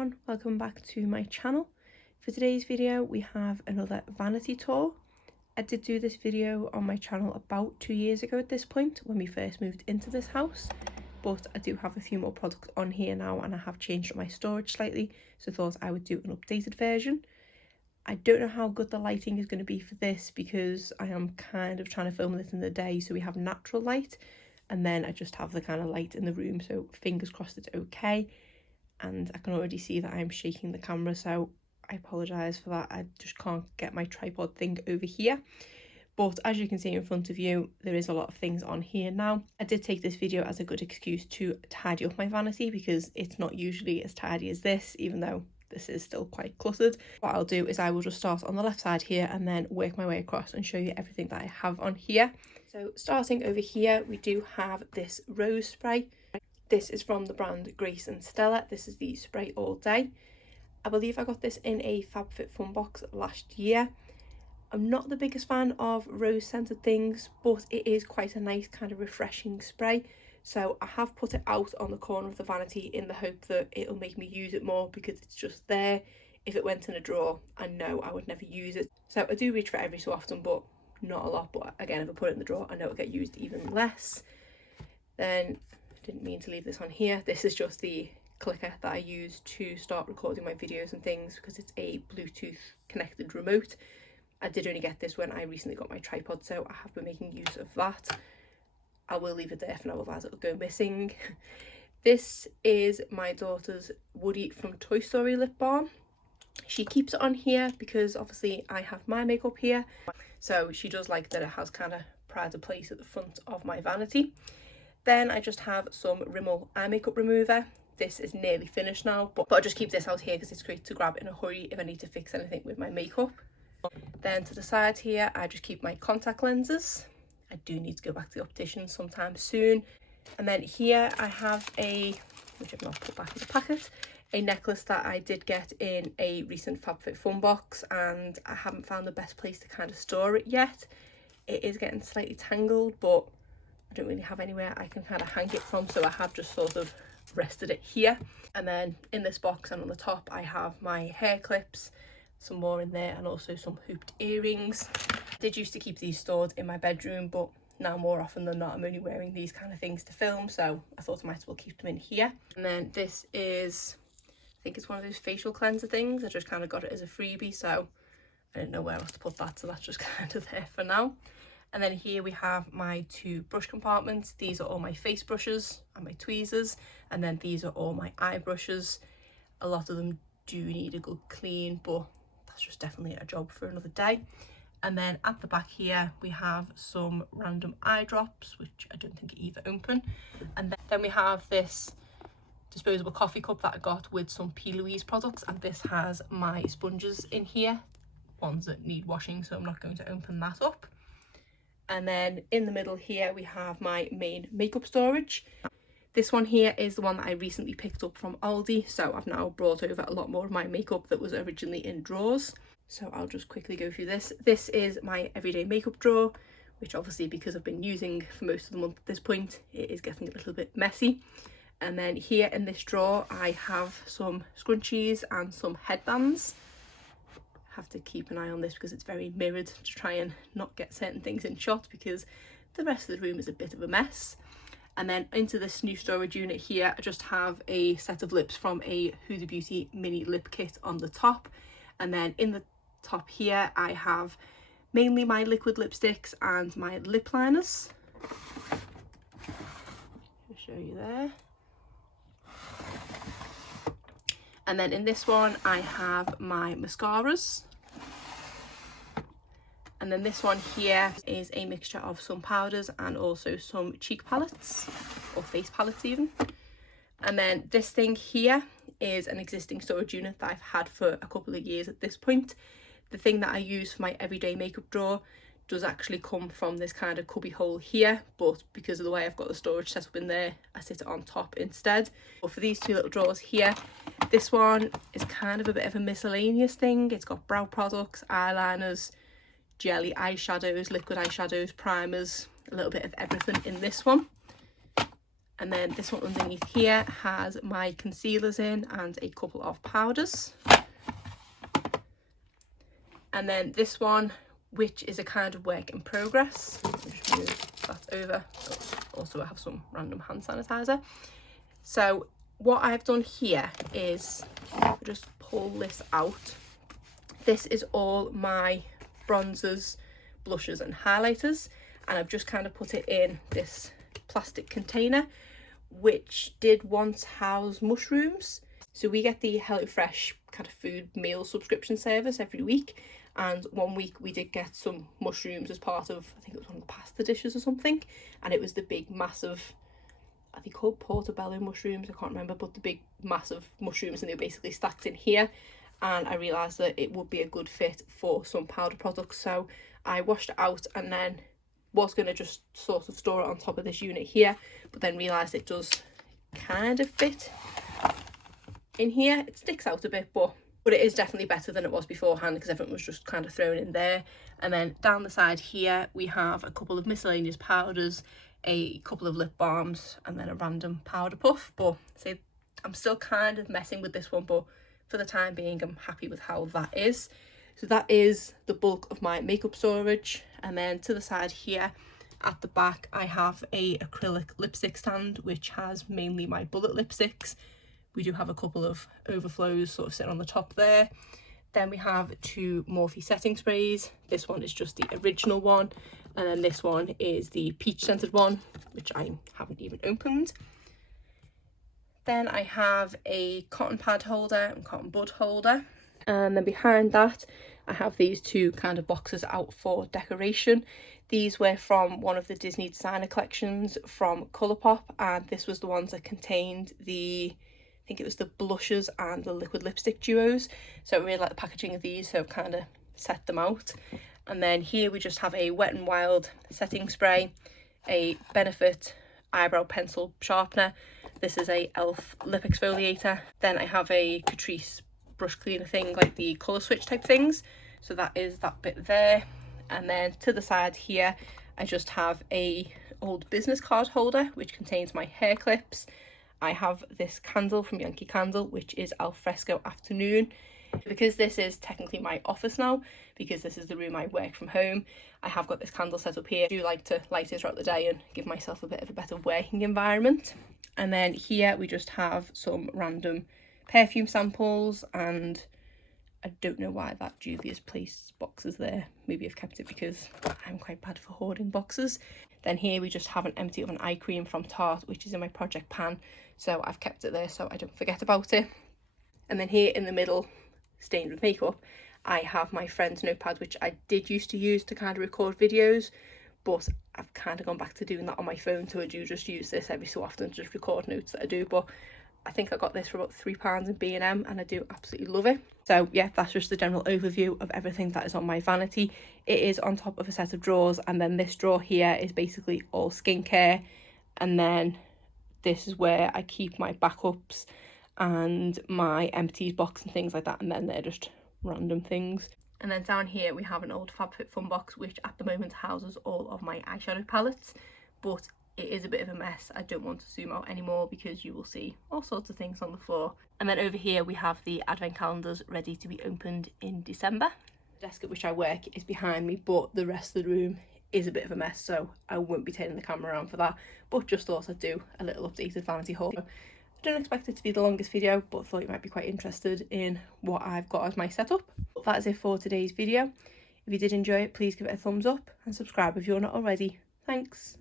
everyone, welcome back to my channel. For today's video we have another vanity tour. I did do this video on my channel about 2 years ago at this point when we first moved into this house, but I do have a few more products on here now and I have changed up my storage slightly, so I thought I would do an updated version. I don't know how good the lighting is going to be for this because I am kind of trying to film this in the day, so we have natural light and then I just have the kind of light in the room, so fingers crossed it's okay. And I can already see that I'm shaking the camera, so I apologise for that. I just can't get my tripod thing over here. But as you can see in front of you, there is a lot of things on here now. I did take this video as a good excuse to tidy up my vanity because it's not usually as tidy as this, even though this is still quite cluttered. What I'll do is I will just start on the left side here and then work my way across and show you everything that I have on here. So starting over here, we do have this rose spray. This is from the brand Grace and Stella. This is the spray all day. I believe I got this in a FabFitFun box last year. I'm not the biggest fan of rose scented things, but it is quite a nice kind of refreshing spray. So I have put it out on the corner of the vanity in the hope that it'll make me use it more because it's just there. If it went in a drawer, I know I would never use it. So I do reach for it every so often, but not a lot. But again, if I put it in the drawer, I know it'll get used even less. Then didn't mean to leave this on here. This is just the clicker that I use to start recording my videos and things because it's a Bluetooth connected remote. I did only get this when I recently got my tripod, so I have been making use of that. I will leave it there for now, otherwise it'll go missing. This is my daughter's Woody from Toy Story lip balm. She keeps it on here because obviously I have my makeup here, so she does like that it has kind of pride of place at the front of my vanity. Then I just have some Rimmel eye makeup remover. This is nearly finished now, but I'll just keep this out here because it's great to grab in a hurry if I need to fix anything with my makeup. Then to the side here, I just keep my contact lenses. I do need to go back to the optician sometime soon. And then here I have which I've not put back in the packet, a necklace that I did get in a recent FabFitFun box, and I haven't found the best place to kind of store it yet. It is getting slightly tangled, but I don't really have anywhere I can kind of hang it from, so I have just sort of rested it here. And then in this box and on the top I have my hair clips, some more in there, and also some hooped earrings. I did used to keep these stored in my bedroom, but now more often than not I'm only wearing these kind of things to film, so I thought I might as well keep them in here. And then this is, I think it's one of those facial cleanser things. I just kind of got it as a freebie, so I didn't know where else to put that, so that's just kind of there for now. And then here we have my 2 brush compartments. These are all my face brushes and my tweezers, and then these are all my eye brushes. A lot of them do need a good clean, but that's just definitely a job for another day. And then at the back here we have some random eye drops, which I don't think are either open. And then we have this disposable coffee cup that I got with some P. Louise products, and this has my sponges in here, ones that need washing, so I'm not going to open that up. And then in the middle here we have my main makeup storage. This one here is the one that I recently picked up from Aldi, so I've now brought over a lot more of my makeup that was originally in drawers. So I'll just quickly go through this. This is my everyday makeup drawer, which obviously because I've been using for most of the month at this point, it is getting a little bit messy. And then here in this drawer I have some scrunchies and some headbands. Have to keep an eye on this because it's very mirrored to try and not get certain things in shot because the rest of the room is a bit of a mess. And then into this new storage unit here I just have a set of lips from a Huda Beauty mini lip kit on the top, and then in the top here I have mainly my liquid lipsticks and my lip liners. I'll show you there. And then in this one I have my mascaras. And then this one here is a mixture of some powders and also some cheek palettes, or face palettes even. And then this thing here is an existing storage unit that I've had for a couple of years at this point. The thing that I use for my everyday makeup drawer does actually come from this kind of cubby hole here, but because of the way I've got the storage set up in there, I sit it on top instead. But for these 2 little drawers here, this one is kind of a bit of a miscellaneous thing. It's got brow products, eyeliners, jelly eyeshadows, liquid eyeshadows, primers, a little bit of everything in this one. And then this one underneath here has my concealers in and a couple of powders. And then this one, which is a kind of work in progress. Just move that over. Also I have some random hand sanitizer. So what I've done here is just pull this out. This is all my bronzers, blushes and highlighters, and I've just kind of put it in this plastic container which did once house mushrooms. So we get the HelloFresh kind of food meal subscription service every week, and one week we did get some mushrooms as part of, I think it was one of the pasta dishes or something, and it was the big massive, are they called portobello mushrooms? I can't remember, but the big massive mushrooms, and they were basically stacked in here. And I realised that it would be a good fit for some powder products, so I washed it out and then was going to just sort of store it on top of this unit here, but then realised it does kind of fit in here. It sticks out a bit, but it is definitely better than it was beforehand because everything was just kind of thrown in there. And then down the side here we have a couple of miscellaneous powders, a couple of lip balms, and then a random powder puff. But say I'm still kind of messing with this one, but for the time being I'm happy with how that is. So that is the bulk of my makeup storage. And then to the side here at the back I have a acrylic lipstick stand which has mainly my bullet lipsticks. We do have a couple of overflows sort of sitting on the top there. Then we have two Morphe setting sprays. This one is just the original one, and then this one is the peach scented one which I haven't even opened. Then I have a cotton pad holder and cotton bud holder, and then behind that I have these two kind of boxes out for decoration. These were from one of the Disney designer collections from Colourpop, and this was the ones that contained the, I think it was the blushes and the liquid lipstick duos. So I really like the packaging of these, so I've kind of set them out. And then here we just have a Wet n Wild setting spray, a Benefit eyebrow pencil sharpener. This is a e.l.f. lip exfoliator. Then I have a Catrice brush cleaner thing, like the colour switch type things. So that is that bit there. And then to the side here I just have a old business card holder which contains my hair clips. I have this candle from Yankee Candle which is Alfresco Afternoon. Because this is technically my office now, because this is the room I work from home, I have got this candle set up here. I do like to light it throughout the day and give myself a bit of a better working environment. And then here we just have some random perfume samples, and I don't know why that Juvia's Place box is there. Maybe I've kept it because I'm quite bad for hoarding boxes. Then here we just have an empty of an eye cream from Tarte which is in my project pan, so I've kept it there so I don't forget about it. And then here in the middle, stained with makeup, I have my friend's notepad which I did used to use to kind of record videos, but I've kind of gone back to doing that on my phone, so I do just use this every so often to just record notes that I do. But I think I got this for about £3 in B&M and I do absolutely love it. So yeah, that's just the general overview of everything that is on my vanity. It is on top of a set of drawers, and then this drawer here is basically all skincare, and then this is where I keep my backups and my empties box and things like that, and then they're just random things. And then down here we have an old FabFitFun box which at the moment houses all of my eyeshadow palettes, but it is a bit of a mess. I don't want to zoom out anymore because you will see all sorts of things on the floor. And then over here we have the advent calendars ready to be opened in December. The desk at which I work is behind me, but the rest of the room is a bit of a mess, so I won't be turning the camera around for that, but just thought I'd do a little updated vanity haul. I don't expect it to be the longest video, but thought you might be quite interested in what I've got as my setup. But that is it for today's video. If you did enjoy it, please give it a thumbs up and subscribe if you're not already. Thanks.